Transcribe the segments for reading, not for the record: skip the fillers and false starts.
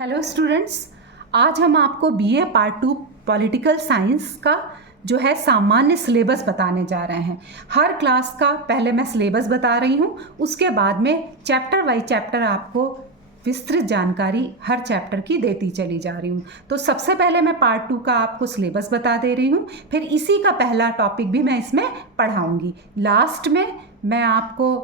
Hello students, आज हम आपको बीए पार्ट 2 पॉलिटिकल साइंस का जो है सामान्य सिलेबस बताने जा रहे हैं। हर क्लास का पहले मैं सिलेबस बता रही हूँ, उसके बाद में चैप्टर वाइज चैप्टर आपको विस्तृत जानकारी हर चैप्टर की देती चली जा रही हूँ। तो सबसे पहले मैं पार्ट 2 का आपको सिलेबस बता दे रही हूँ, फिर इसी का पहला टॉपिक भी मैं इसमें पढ़ाऊँगी। लास्ट में मैं आपको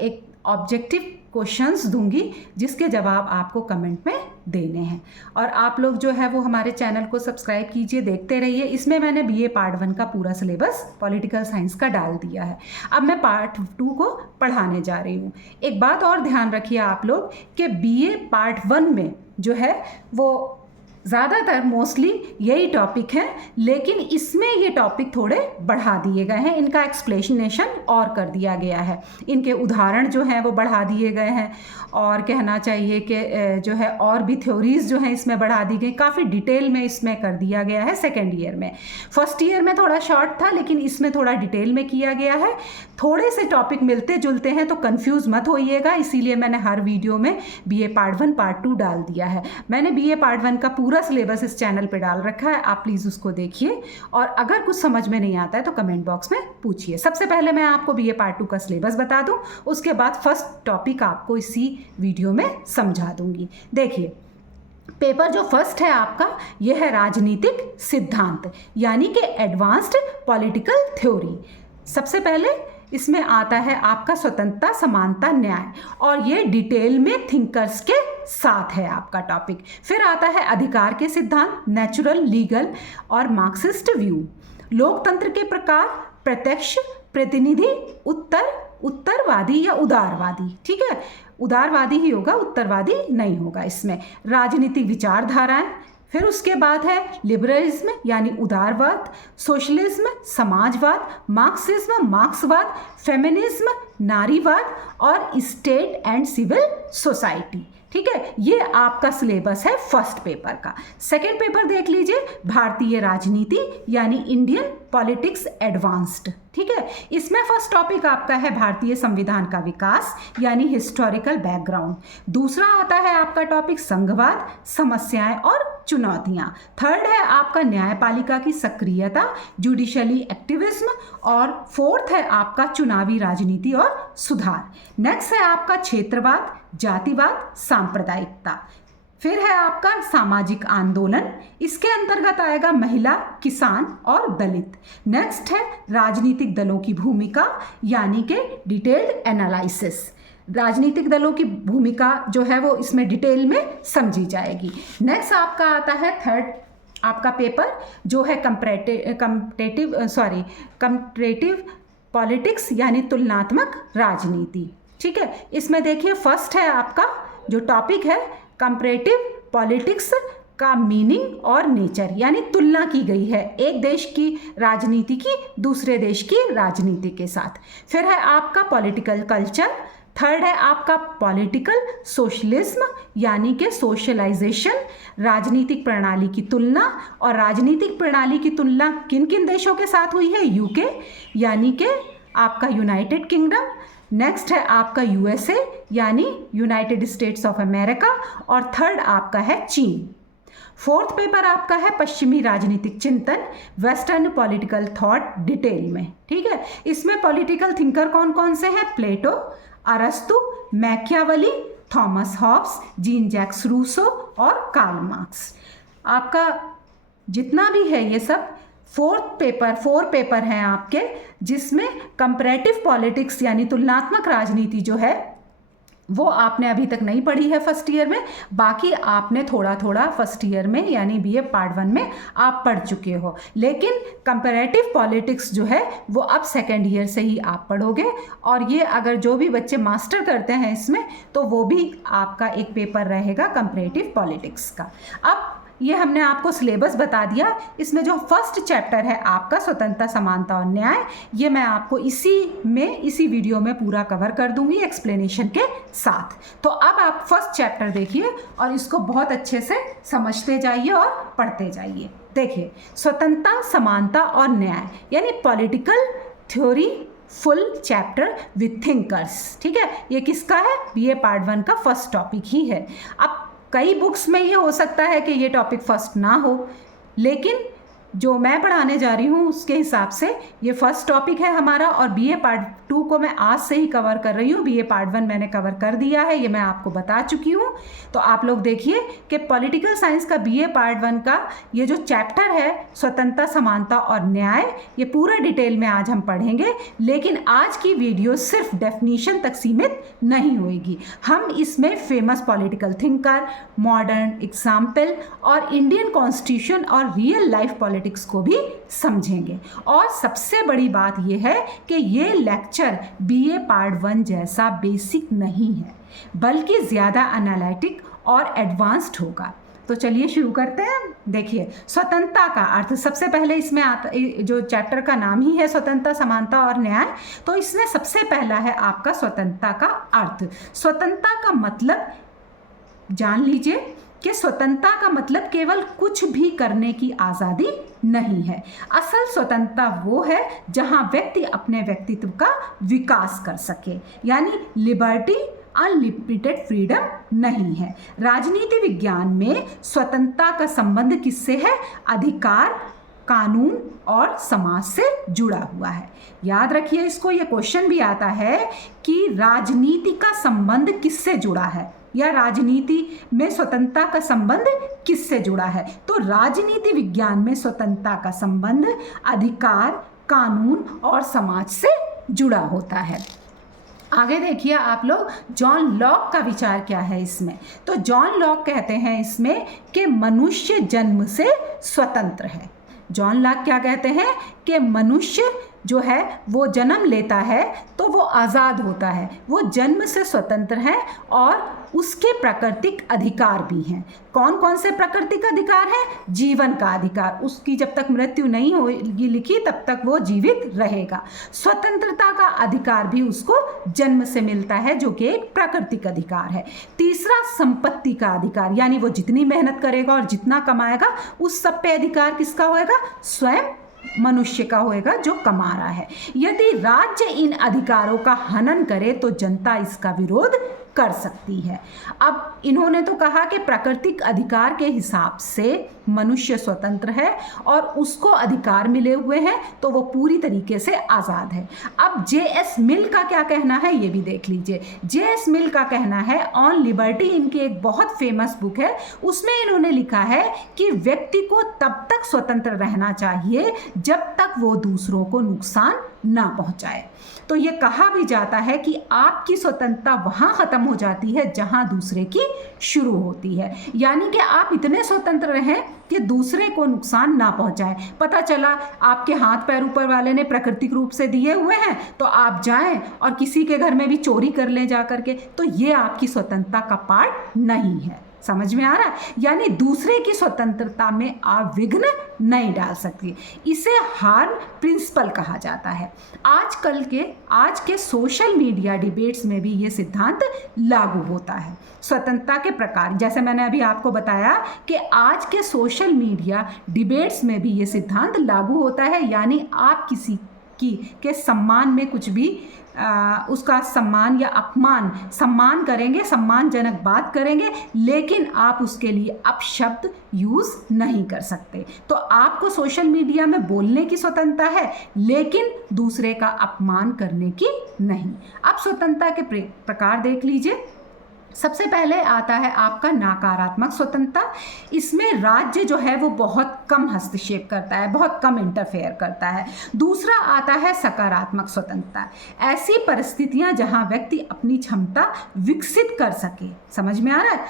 एक ऑब्जेक्टिव क्वेश्चंस दूंगी जिसके जवाब आपको कमेंट में देने हैं। और आप लोग जो है वो हमारे चैनल को सब्सक्राइब कीजिए, देखते रहिए। इसमें मैंने बीए पार्ट 1 का पूरा सिलेबस पॉलिटिकल साइंस का डाल दिया है। अब मैं पार्ट 2 को पढ़ाने जा रही हूँ। एक बात और ध्यान रखिए आप लोग कि बीए पार्ट 1 में जो है वो ज़्यादातर मोस्टली यही टॉपिक हैं, लेकिन इसमें ये टॉपिक थोड़े बढ़ा दिए गए हैं, इनका एक्सप्लेनेशन और कर दिया गया है, इनके उदाहरण जो हैं वो बढ़ा दिए गए हैं, और कहना चाहिए कि जो है और भी थ्योरीज़ जो हैं इसमें बढ़ा दी गई, काफ़ी डिटेल में इसमें कर दिया गया है। सेकेंड ईयर में, फर्स्ट ईयर में थोड़ा शॉर्ट था, लेकिन इसमें थोड़ा डिटेल में किया गया है। थोड़े से टॉपिक मिलते जुलते हैं तो कंफ्यूज मत होइएगा, इसीलिए मैंने हर वीडियो में बीए पार्ट 1 पार्ट 2 डाल दिया है। मैंने बीए पार्ट 1 का पूरा सिलेबस इस चैनल पे डाल रखा है, आप प्लीज़ उसको देखिए, और अगर कुछ समझ में नहीं आता है तो कमेंट बॉक्स में पूछिए। सबसे पहले मैं आपको बीए पार्ट 2 का सिलेबस बता दूं, उसके बाद फर्स्ट टॉपिक आपको इसी वीडियो में समझा दूंगी। देखिए, पेपर जो फर्स्ट है आपका, यह है राजनीतिक सिद्धांत, यानी कि एडवांस्ड पॉलिटिकल थ्योरी। सबसे पहले इसमें आता है आपका स्वतंत्रता, समानता, न्याय, और ये डिटेल में थिंकर्स के साथ है आपका टॉपिक। फिर आता है अधिकार के सिद्धांत, नेचुरल, लीगल और मार्क्सिस्ट व्यू, लोकतंत्र के प्रकार, प्रत्यक्ष, प्रतिनिधि, उत्तरवादी या उदारवादी। ठीक है, उदारवादी ही होगा, उत्तरवादी नहीं होगा इसमें। राजनीतिक विचारधाराएं, फिर उसके बाद है लिबरलिज्म यानी उदारवाद, सोशलिज्म समाजवाद, मार्क्सिज्म मार्क्सवाद, फेमिनिज्म नारीवाद, और स्टेट एंड सिविल सोसाइटी। ठीक है, ये आपका सिलेबस है फर्स्ट पेपर का। सेकंड पेपर देख लीजिए, भारतीय राजनीति यानी इंडियन पॉलिटिक्स एडवांस्ड। ठीक है, इसमें फर्स्ट टॉपिक आपका है भारतीय संविधान का विकास यानी हिस्टोरिकल बैकग्राउंड। दूसरा आता है आपका टॉपिक संघवाद, समस्याएं और चुनौतियां। थर्ड है आपका न्यायपालिका की सक्रियता, जुडिशली एक्टिविज्म, और फोर्थ है आपका चुनावी राजनीति और सुधार। नेक्स्ट है आपका क्षेत्रवाद, जातिवाद, सांप्रदायिकता। फिर है आपका सामाजिक आंदोलन, इसके अंतर्गत आएगा महिला, किसान और दलित। नेक्स्ट है राजनीतिक दलों की भूमिका यानी कि डिटेल्ड एनालिसिस। राजनीतिक दलों की भूमिका जो है वो इसमें डिटेल में समझी जाएगी। नेक्स्ट आपका आता है थर्ड आपका पेपर, जो है कंपैरेटिव पॉलिटिक्स यानी तुलनात्मक राजनीति। ठीक है, इसमें देखिए फर्स्ट है आपका जो टॉपिक है कंपैरेटिव पॉलिटिक्स का मीनिंग और नेचर, यानी तुलना की गई है एक देश की राजनीति की दूसरे देश की राजनीति के साथ। फिर है आपका पॉलिटिकल कल्चर। थर्ड है आपका पॉलिटिकल सोशलिज्म यानी कि सोशलाइजेशन, राजनीतिक प्रणाली की तुलना, और राजनीतिक प्रणाली की तुलना किन किन देशों के साथ हुई है, यूके यानी कि आपका यूनाइटेड किंगडम। नेक्स्ट है आपका यूएसए यानी यूनाइटेड स्टेट्स ऑफ अमेरिका, और थर्ड आपका है चीन। फोर्थ पेपर आपका है पश्चिमी राजनीतिक चिंतन, वेस्टर्न पॉलिटिकल थॉट डिटेल में। ठीक है, इसमें पॉलिटिकल थिंकर कौन कौन से हैं, प्लेटो, अरस्तु, Machiavelli, Thomas Hobbes, Jean Jacques Rousseau और कार्ल मार्क्स। आपका जितना भी है ये सब फोर पेपर हैं आपके, जिसमें कंपैरेटिव पॉलिटिक्स यानी तुलनात्मक राजनीति जो है वो आपने अभी तक नहीं पढ़ी है फर्स्ट ईयर में, बाकी आपने थोड़ा थोड़ा फर्स्ट ईयर में यानी बीए पार्ट 1 में आप पढ़ चुके हो, लेकिन कंपैरेटिव पॉलिटिक्स जो है वो अब सेकेंड ईयर से ही आप पढ़ोगे। और ये अगर जो भी बच्चे मास्टर करते हैं इसमें, तो वो भी आपका एक पेपर रहेगा कंपैरेटिव पॉलिटिक्स का। अब ये हमने आपको सिलेबस बता दिया। इसमें जो फर्स्ट चैप्टर है आपका स्वतंत्रता, समानता और न्याय, ये मैं आपको इसी वीडियो में पूरा कवर कर दूंगी एक्सप्लेनेशन के साथ। तो अब आप फर्स्ट चैप्टर देखिए और इसको बहुत अच्छे से समझते जाइए और पढ़ते जाइए। देखिए, स्वतंत्रता, समानता और न्याय यानी political theory full chapter with thinkers. ठीक है, ये किसका है, बीए पार्ट 1 का फर्स्ट टॉपिक ही है। अब कई बुक्स में ये हो सकता है कि ये टॉपिक फर्स्ट ना हो, लेकिन जो मैं पढ़ाने जा रही हूँ उसके हिसाब से ये फर्स्ट टॉपिक है हमारा, और बीए पार्ट 2 को मैं आज से ही कवर कर रही हूँ। बीए पार्ट 1 मैंने कवर कर दिया है, ये मैं आपको बता चुकी हूँ। तो आप लोग देखिए कि पॉलिटिकल साइंस का बीए पार्ट 1 का ये जो चैप्टर है स्वतंत्रता, समानता और न्याय, ये पूरा डिटेल में आज हम पढ़ेंगे। लेकिन आज की वीडियो सिर्फ डेफिनीशन तक सीमित नहीं होगी, हम इसमें famous political thinker, modern example और इंडियन कॉन्स्टिट्यूशन और रियल लाइफ पॉलिटिक्स को भी समझेंगे। और सबसे बड़ी बात यह है कि ये लेक्चर बीए पार्ट 1 जैसा बेसिक नहीं है, बल्कि ज़्यादा एनालिटिक और एडवांस्ड होगा। तो चलिए शुरू करते हैं। देखिए, स्वतंत्रता का अर्थ सबसे पहले इसमें आता, जो चैप्टर का नाम ही है स्वतंत्रता, समानता और न्याय, तो इसमें सबसे पहला है आपका स्वतंत्रता का अर्थ। स्वतंत्रता का मतलब जान लीजिए कि स्वतंत्रता का मतलब केवल कुछ भी करने की आज़ादी नहीं है। असल स्वतंत्रता वो है जहां व्यक्ति अपने व्यक्तित्व का विकास कर सके, यानी लिबर्टी, अनलिमिटेड फ्रीडम नहीं है। राजनीति विज्ञान में स्वतंत्रता का संबंध किससे है? अधिकार, कानून और समाज से जुड़ा हुआ है। याद रखिए इसको, ये क्वेश्चन भी आता है कि राजनीति का संबंध किससे जुड़ा है, या राजनीति में स्वतंत्रता का संबंध किससे जुड़ा है। तो राजनीति विज्ञान में स्वतंत्रता का संबंध अधिकार, कानून और समाज से जुड़ा होता है। आगे देखिए आप लोग, जॉन लॉक का विचार क्या है इसमें। तो जॉन लॉक कहते हैं इसमें कि मनुष्य जन्म से स्वतंत्र है। जॉन लॉक क्या कहते हैं कि मनुष्य जो है वो जन्म लेता है तो वो आज़ाद होता है, वो जन्म से स्वतंत्र है और उसके प्राकृतिक अधिकार भी हैं। कौन कौन से प्राकृतिक अधिकार हैं? जीवन का अधिकार, उसकी जब तक मृत्यु नहीं होगी लिखी तब तक वो जीवित रहेगा। स्वतंत्रता का अधिकार भी उसको जन्म से मिलता है, जो कि एक प्राकृतिक अधिकार है। तीसरा, संपत्ति का अधिकार, यानी वो जितनी मेहनत करेगा और जितना कमाएगा उस सब पे अधिकार किसका होएगा? स्वयं मनुष्य का होएगा जो कमा रहा है। यदि राज्य इन अधिकारों का हनन करे तो जनता इसका विरोध कर सकती है। अब इन्होंने तो कहा कि प्राकृतिक अधिकार के हिसाब से मनुष्य स्वतंत्र है और उसको अधिकार मिले हुए हैं, तो वो पूरी तरीके से आज़ाद है। अब जे.एस. मिल का क्या कहना है ये भी देख लीजिए। जे.एस. मिल का कहना है ऑन लिबर्टी, इनकी एक बहुत फेमस बुक है, उसमें इन्होंने लिखा है कि व्यक्ति को तब तक स्वतंत्र रहना चाहिए जब तक वो दूसरों को नुकसान ना पहुंचाए। तो ये कहा भी जाता है कि आपकी स्वतंत्रता वहाँ ख़त्म हो जाती है जहाँ दूसरे की शुरू होती है, यानी कि आप इतने स्वतंत्र रहें कि दूसरे को नुकसान ना पहुंचाएं। पता चला आपके हाथ पैर ऊपर वाले ने प्राकृतिक रूप से दिए हुए हैं, तो आप जाएं और किसी के घर में भी चोरी कर लें जा करके, तो ये आपकी स्वतंत्रता का पार्ट नहीं है। समझ में आ रहा है? यानी दूसरे की स्वतंत्रता में आप विघ्न नहीं डाल सकती। इसे हार्न प्रिंसिपल कहा जाता है। आज के सोशल मीडिया डिबेट्स में भी ये सिद्धांत लागू होता है। स्वतंत्रता के प्रकार, जैसे मैंने अभी आपको बताया कि आज के सोशल मीडिया डिबेट्स में भी ये सिद्धांत लागू होता है, यानी आप किसी के सम्मान में कुछ भी उसका सम्मान या सम्मान करेंगे, सम्मानजनक बात करेंगे, लेकिन आप उसके लिए अपशब्द यूज़ नहीं कर सकते। तो आपको सोशल मीडिया में बोलने की स्वतंत्रता है, लेकिन दूसरे का अपमान करने की नहीं। अब स्वतंत्रता के प्रकार देख लीजिए। सबसे पहले आता है आपका नकारात्मक स्वतंत्रता। इसमें राज्य जो है वो बहुत कम हस्तक्षेप करता है, बहुत कम इंटरफेयर करता है। दूसरा आता है सकारात्मक स्वतंत्रता। ऐसी परिस्थितियां जहां व्यक्ति अपनी क्षमता विकसित कर सके। समझ में आ रहा है?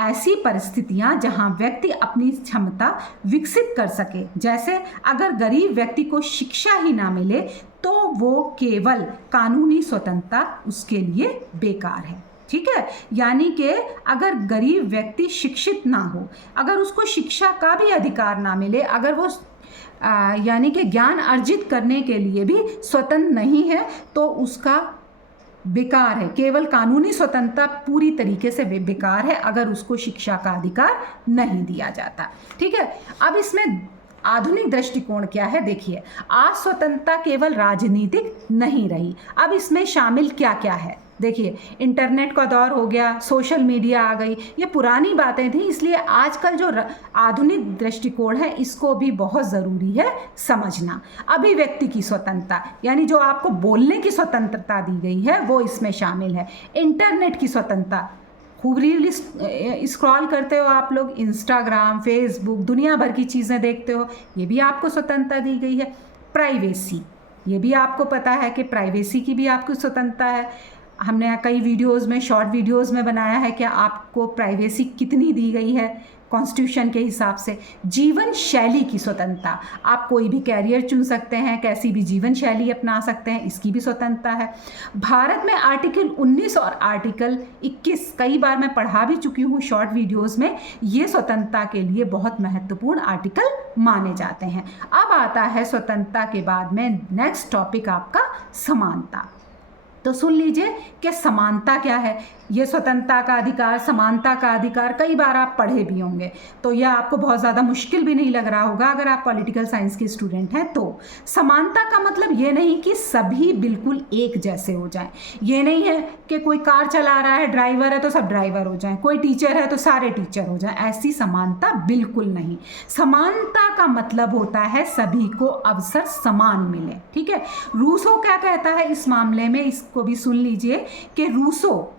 ऐसी परिस्थितियां जहां व्यक्ति अपनी क्षमता विकसित कर सके, जैसे अगर गरीब व्यक्ति को शिक्षा ही ना मिले तो वो केवल कानूनी स्वतंत्रता उसके लिए बेकार है। ठीक है, यानी कि अगर गरीब व्यक्ति शिक्षित ना हो, अगर उसको शिक्षा का भी अधिकार ना मिले, अगर वो यानी कि ज्ञान अर्जित करने के लिए भी स्वतंत्र नहीं है, तो उसका बेकार है। केवल कानूनी स्वतंत्रता पूरी तरीके से बेकार है अगर उसको शिक्षा का अधिकार नहीं दिया जाता। ठीक है, अब इसमें आधुनिक दृष्टिकोण क्या है देखिए। आज स्वतंत्रता केवल राजनीतिक नहीं रही, अब इसमें शामिल क्या क्या है देखिए, इंटरनेट का दौर हो गया, सोशल मीडिया आ गई, ये पुरानी बातें थी, इसलिए आजकल जो आधुनिक दृष्टिकोण है इसको भी बहुत ज़रूरी है समझना। अभिव्यक्ति की स्वतंत्रता, यानी जो आपको बोलने की स्वतंत्रता दी गई है वो इसमें शामिल है। इंटरनेट की स्वतंत्रता, खूब रील स्क्रॉल करते हो आप लोग, इंस्टाग्राम, फेसबुक, दुनिया भर की चीज़ें देखते हो, ये भी आपको स्वतंत्रता दी गई है। प्राइवेसी, ये भी आपको पता है कि प्राइवेसी की भी आपको स्वतंत्रता है। हमने कई वीडियोस में, शॉर्ट वीडियोस में बनाया है कि आपको प्राइवेसी कितनी दी गई है कॉन्स्टिट्यूशन के हिसाब से। जीवन शैली की स्वतंत्रता, आप कोई भी कैरियर चुन सकते हैं, कैसी भी जीवन शैली अपना सकते हैं, इसकी भी स्वतंत्रता है। भारत में आर्टिकल 19 और आर्टिकल 21 कई बार मैं पढ़ा भी चुकी हूँ शॉर्ट वीडियोस में, ये स्वतंत्रता के लिए बहुत महत्वपूर्ण आर्टिकल माने जाते हैं। अब आता है स्वतंत्रता के बाद में नेक्स्ट टॉपिक आपका समानता। तो सुन लीजिए कि समानता क्या है। ये स्वतंत्रता का अधिकार, समानता का अधिकार कई बार आप पढ़े भी होंगे, तो यह आपको बहुत ज़्यादा मुश्किल भी नहीं लग रहा होगा अगर आप पॉलिटिकल साइंस के स्टूडेंट हैं तो। समानता का मतलब ये नहीं कि सभी बिल्कुल एक जैसे हो जाएं। ये नहीं है कि कोई कार चला रहा है, ड्राइवर है तो सब ड्राइवर हो जाएं, कोई टीचर है तो सारे टीचर हो जाएं, ऐसी समानता बिल्कुल नहीं। समानता का मतलब होता है सभी को अवसर समान मिले, ठीक है। रूसो क्या कहता है इस मामले में, इसको भी सुन लीजिए कि रूसो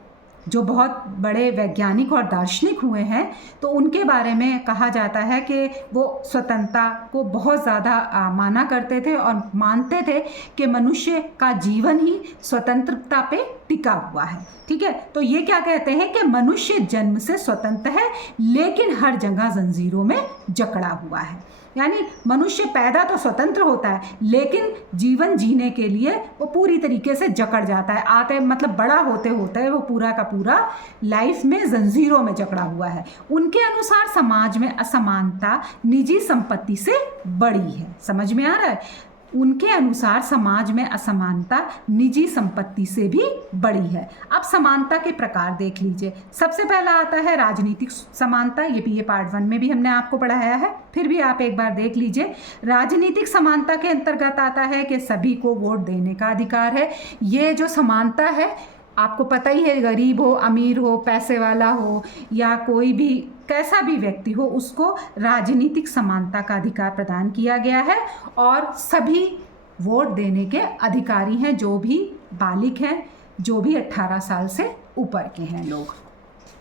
जो बहुत बड़े वैज्ञानिक और दार्शनिक हुए हैं, तो उनके बारे में कहा जाता है कि वो स्वतंत्रता को बहुत ज़्यादा माना करते थे और मानते थे कि मनुष्य का जीवन ही स्वतंत्रता पे टिका हुआ है, ठीक है। तो ये क्या कहते हैं कि मनुष्य जन्म से स्वतंत्र है लेकिन हर जगह जंजीरों में जकड़ा हुआ है। यानी मनुष्य पैदा तो स्वतंत्र होता है लेकिन जीवन जीने के लिए वो पूरी तरीके से जकड़ जाता है, आते मतलब बड़ा होते होते वो पूरा का पूरा लाइफ में जंजीरों में जकड़ा हुआ है। उनके अनुसार समाज में असमानता निजी संपत्ति से बड़ी है। समझ में आ रहा है? उनके अनुसार समाज में असमानता निजी संपत्ति से भी बड़ी है। अब समानता के प्रकार देख लीजिए। सबसे पहला आता है राजनीतिक समानता, ये भी पार्ट 1 में भी हमने आपको पढ़ाया है, फिर भी आप एक बार देख लीजिए। राजनीतिक समानता के अंतर्गत आता है कि सभी को वोट देने का अधिकार है। ये जो समानता है आपको पता ही है, गरीब हो, अमीर हो, पैसे वाला हो या कोई भी कैसा भी व्यक्ति हो, उसको राजनीतिक समानता का अधिकार प्रदान किया गया है और सभी वोट देने के अधिकारी हैं, जो भी बालिग हैं, जो भी 18 साल से ऊपर के हैं लोग,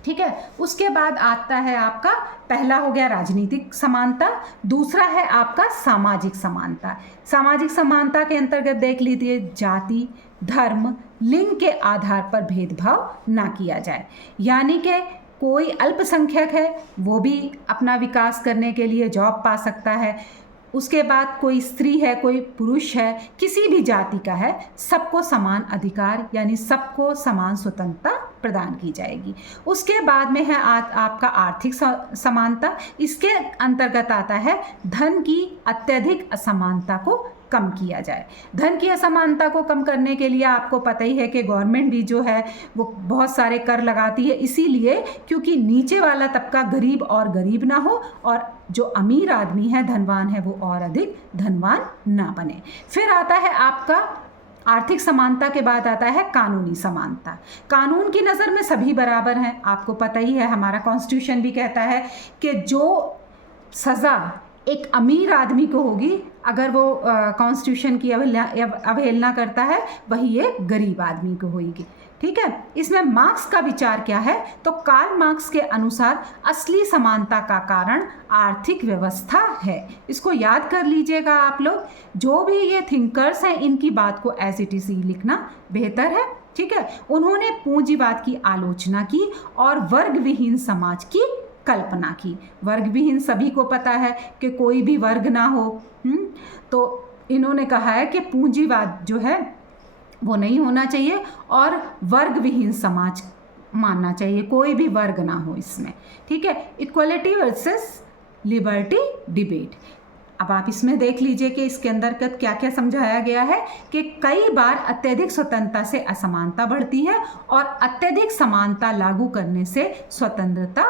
ठीक है। उसके बाद आता है आपका, पहला हो गया राजनीतिक समानता, दूसरा है आपका सामाजिक समानता। सामाजिक समानता के अंतर्गत देख लीजिए, जाति, धर्म, लिंग के आधार पर भेदभाव ना किया जाए। यानी कि कोई अल्पसंख्यक है वो भी अपना विकास करने के लिए जॉब पा सकता है, उसके बाद कोई स्त्री है, कोई पुरुष है, किसी भी जाति का है, सबको समान अधिकार यानी सबको समान स्वतंत्रता प्रदान की जाएगी। उसके बाद में है आपका आर्थिक समानता। इसके अंतर्गत आता है धन की अत्यधिक असमानता को कम किया जाए। धन की असमानता को कम करने के लिए आपको पता ही है कि गवर्नमेंट भी जो है वो बहुत सारे कर लगाती है, इसीलिए क्योंकि नीचे वाला तबका गरीब और गरीब ना हो और जो अमीर आदमी है, धनवान है, वो और अधिक धनवान ना बने। फिर आता है आपका आर्थिक समानता के बाद आता है कानूनी समानता। कानून की नज़र में सभी बराबर हैं। आपको पता ही है, हमारा कॉन्स्टिट्यूशन भी कहता है कि जो सज़ा एक अमीर आदमी को होगी अगर वो कॉन्स्टिट्यूशन की अवहेलना करता है, वही एक गरीब आदमी को होगी, ठीक है। इसमें मार्क्स का विचार क्या है, तो कार्ल मार्क्स के अनुसार असली समानता का कारण आर्थिक व्यवस्था है। इसको याद कर लीजिएगा आप लोग। जो भी ये थिंकर्स हैं इनकी बात को एज इट इज लिखना बेहतर है, ठीक है। उन्होंने पूंजीवाद की आलोचना की और वर्ग विहीन समाज की कल्पना की। वर्ग विहीन सभी को पता है कि कोई भी वर्ग ना हो, तो इन्होंने कहा है कि पूंजीवाद जो है वो नहीं होना चाहिए और वर्ग विहीन समाज मानना चाहिए, कोई भी वर्ग ना हो इसमें, ठीक है। Equality versus liberty debate. अब आप इसमें देख लीजिए कि इसके अंतर्गत क्या क्या समझाया गया है कि कई बार अत्यधिक स्वतंत्रता से असमानता बढ़ती है और अत्यधिक समानता लागू करने से स्वतंत्रता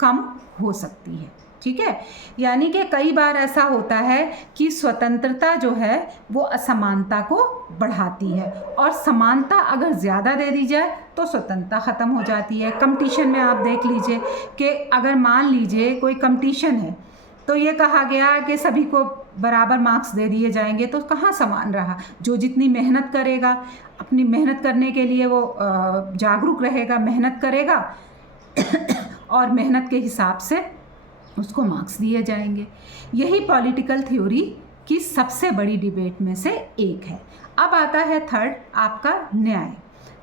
कम हो सकती है। ठीक है, यानी कि कई बार ऐसा होता है कि स्वतंत्रता जो है वो असमानता को बढ़ाती है, और समानता अगर ज़्यादा दे दी जाए तो स्वतंत्रता ख़त्म हो जाती है। कंपटीशन में आप देख लीजिए कि अगर मान लीजिए कोई कंपटीशन है तो ये कहा गया कि सभी को बराबर मार्क्स दे दिए जाएंगे, तो कहाँ समान रहा। जो जितनी मेहनत करेगा, अपनी मेहनत करने के लिए वो जागरूक रहेगा, मेहनत करेगा और मेहनत के हिसाब से उसको मार्क्स दिए जाएंगे। यही पॉलिटिकल थ्योरी की सबसे बड़ी डिबेट में से एक है। अब आता है थर्ड, आपका न्याय।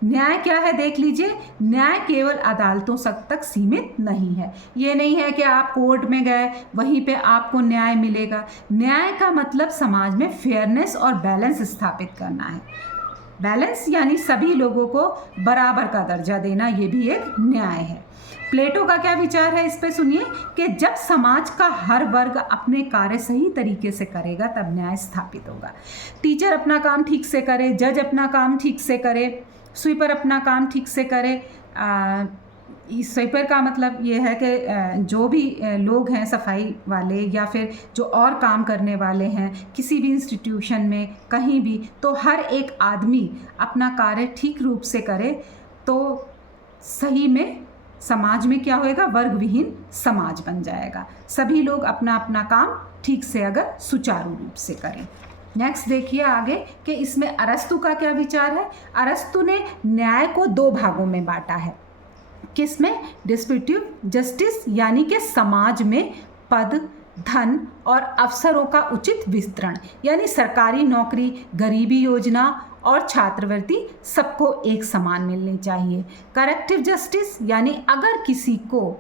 न्याय क्या है देख लीजिए। न्याय केवल अदालतों तक सीमित नहीं है। ये नहीं है कि आप कोर्ट में गए वहीं पे आपको न्याय मिलेगा। न्याय का मतलब समाज में फेयरनेस और बैलेंस स्थापित करना है। बैलेंस यानी सभी लोगों को बराबर का दर्जा देना, ये भी एक न्याय है। प्लेटो का क्या विचार है इस पे सुनिए कि जब समाज का हर वर्ग अपने कार्य सही तरीके से करेगा तब न्याय स्थापित होगा। टीचर अपना काम ठीक से करे, जज अपना काम ठीक से करे, स्वीपर अपना काम ठीक से करे। स्वीपर का मतलब ये है कि जो भी लोग हैं सफाई वाले या फिर जो और काम करने वाले हैं किसी भी इंस्टीट्यूशन में कहीं भी, तो हर एक आदमी अपना कार्य ठीक रूप से करे तो सही में समाज में क्या होएगा, वर्ग विहीन समाज बन जाएगा। सभी लोग अपना अपना काम ठीक से अगर सुचारू रूप से करें। नेक्स्ट देखिए आगे कि इसमें अरस्तु का क्या विचार है। अरस्तु ने न्याय को दो भागों में बांटा है। किसमें? डिस्ट्रीब्यूटिव जस्टिस, यानी कि समाज में पद, धन और अवसरों का उचित वितरण, यानी सरकारी नौकरी, गरीबी योजना और छात्रवृत्ति सबको एक समान मिलनी चाहिए। करेक्टिव जस्टिस, यानी अगर किसी को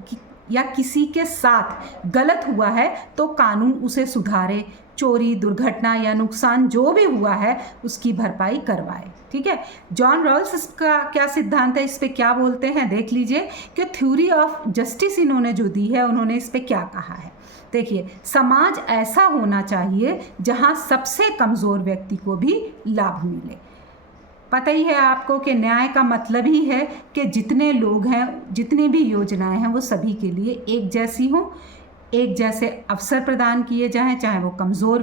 या किसी के साथ गलत हुआ है तो कानून उसे सुधारे, चोरी, दुर्घटना या नुकसान जो भी हुआ है उसकी भरपाई करवाए। ठीक है, जॉन रॉल्स इसका क्या सिद्धांत है, इस पे क्या बोलते हैं देख लीजिए कि थ्योरी ऑफ जस्टिस इन्होंने जो दी है उन्होंने इस पे क्या कहा है। देखिए, समाज ऐसा होना चाहिए जहां सबसे कमज़ोर व्यक्ति को भी लाभ मिले। पता ही है आपको कि न्याय का मतलब ही है कि जितने लोग हैं, जितनी भी योजनाएं हैं वो सभी के लिए एक जैसी हों, एक जैसे अवसर प्रदान किए जाएं, चाहे वो कमज़ोर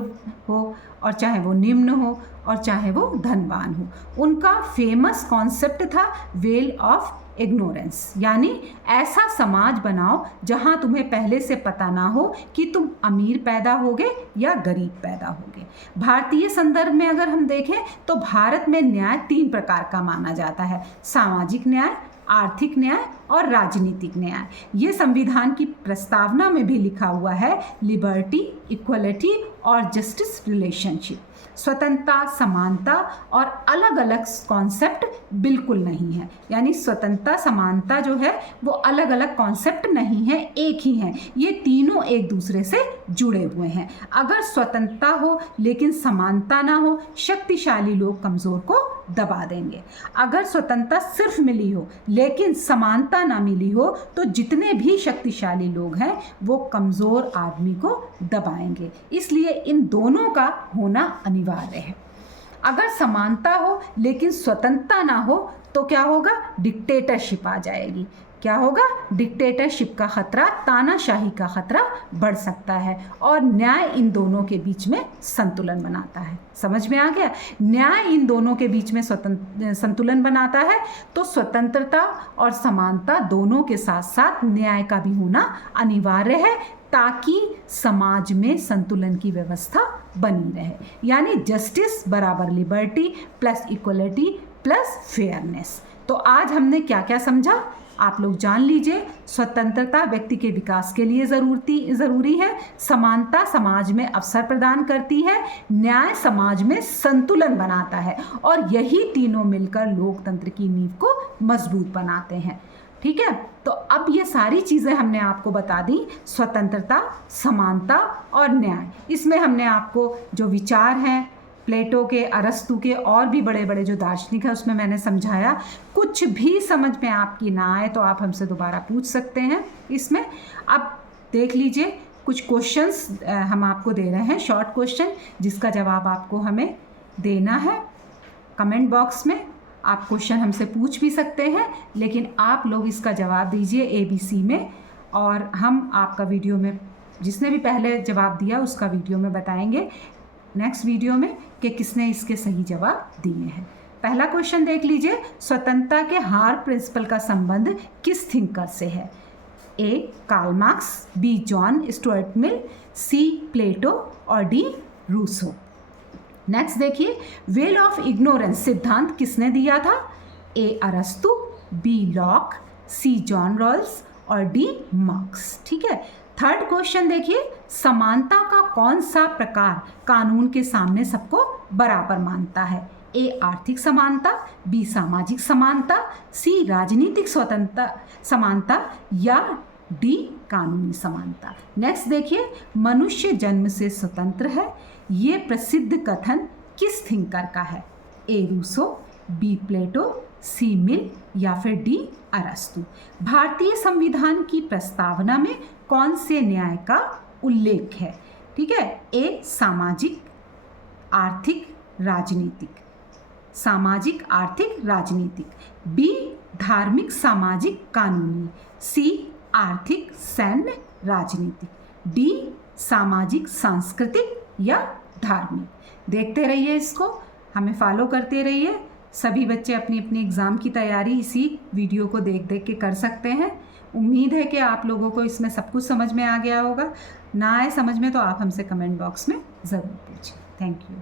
हो और चाहे वो निम्न हो और चाहे वो धनवान हो। उनका फेमस कॉन्सेप्ट था वेल ऑफ इग्नोरेंस, यानी ऐसा समाज बनाओ जहां तुम्हें पहले से पता ना हो कि तुम अमीर पैदा होगे या गरीब पैदा होगे। भारतीय संदर्भ में अगर हम देखें तो भारत में न्याय 3 प्रकार का माना जाता है: सामाजिक न्याय, आर्थिक न्याय और राजनीतिक न्याय। ये संविधान की प्रस्तावना में भी लिखा हुआ है, लिबर्टी, इक्वलिटी और जस्टिस रिलेशनशिप। स्वतंत्रता, समानता और अलग अलग कॉन्सेप्ट बिल्कुल नहीं है, यानी स्वतंत्रता समानता जो है वो अलग अलग कॉन्सेप्ट नहीं है, एक ही हैं। ये तीनों एक दूसरे से जुड़े हुए हैं। अगर स्वतंत्रता हो लेकिन समानता ना हो, शक्तिशाली लोग कमज़ोर को दबा देंगे। अगर स्वतंत्रता सिर्फ मिली हो लेकिन समानता ना मिली हो तो जितने भी शक्तिशाली लोग हैं वो कमज़ोर आदमी को दबाएंगे। इसलिए इन दोनों का होना अनिवार्य है। अगर समानता हो लेकिन स्वतंत्रता ना हो तो क्या होगा? डिक्टेटरशिप आ जाएगी। क्या होगा? डिक्टेटरशिप का खतरा, तानाशाही का खतरा बढ़ सकता है और न्याय इन दोनों के बीच में संतुलन बनाता है। समझ में आ गया? न्याय इन दोनों के बीच में संतुलन बनाता है, तो स्वतंत्रता और समानता दोनों के साथ साथ न्याय का भी होना अनिवार्य है ताकि समाज में संतुलन की व्यवस्था बनी रहे। यानी जस्टिस बराबर liberty plus equality plus fairness. तो आज हमने क्या क्या समझा आप लोग जान लीजिए। स्वतंत्रता व्यक्ति के विकास के लिए ज़रूरी है, समानता समाज में अवसर प्रदान करती है, न्याय समाज में संतुलन बनाता है और यही तीनों मिलकर लोकतंत्र की नींव को मजबूत बनाते हैं। ठीक है, तो अब ये सारी चीज़ें हमने आपको बता दी, स्वतंत्रता, समानता और न्याय। इसमें हमने आपको जो विचार हैं प्लेटो के, अरस्तु के और भी बड़े बड़े जो दार्शनिक हैं उसमें मैंने समझाया। कुछ भी समझ में आपकी ना आए तो आप हमसे दोबारा पूछ सकते हैं इसमें। अब देख लीजिए कुछ क्वेश्चंस हम आपको दे रहे हैं, शॉर्ट क्वेश्चन, जिसका जवाब आपको हमें देना है। कमेंट बॉक्स में आप क्वेश्चन हमसे पूछ भी सकते हैं, लेकिन आप लोग इसका जवाब दीजिए ABC में और हम आपका वीडियो में जिसने भी पहले जवाब दिया उसका वीडियो में बताएंगे नेक्स्ट वीडियो में कि किसने इसके सही जवाब दिए हैं। पहला क्वेश्चन देख लीजिए, स्वतंत्रता के हार प्रिंसिपल का संबंध किस थिंकर से है? A Karl Marx, B John Stuart Mill, C Plato और डी रूसो। नेक्स्ट देखिए, वेल ऑफ इग्नोरेंस सिद्धांत किसने दिया था? ए अरस्तु, B Locke, C John Rawls और डी मार्क्स। ठीक है। थर्ड क्वेश्चन देखिए, समानता का कौन सा प्रकार कानून के सामने सबको बराबर मानता है? ए आर्थिक समानता, बी सामाजिक समानता, सी राजनीतिक स्वतंत्रता समानता या डी कानूनी समानता। नेक्स्ट देखिए, मनुष्य जन्म से स्वतंत्र है, ये प्रसिद्ध कथन किस थिंकर का है? ए रूसो, बी प्लेटो, सी मिल या फिर डी अरस्तु। भारतीय संविधान की प्रस्तावना में कौन से न्याय का उल्लेख है? ठीक है। ए सामाजिक आर्थिक राजनीतिक, सामाजिक आर्थिक राजनीतिक, बी धार्मिक सामाजिक कानूनी, सी आर्थिक सैन्य राजनीतिक, डी सामाजिक सांस्कृतिक या धार्मिक। देखते रहिए इसको, हमें फॉलो करते रहिए। सभी बच्चे अपनी अपनी एग्ज़ाम की तैयारी इसी वीडियो को देख देख के कर सकते हैं। उम्मीद है कि आप लोगों को इसमें सब कुछ समझ में आ गया होगा। ना आए समझ में तो आप हमसे कमेंट बॉक्स में ज़रूर पूछें। Thank you.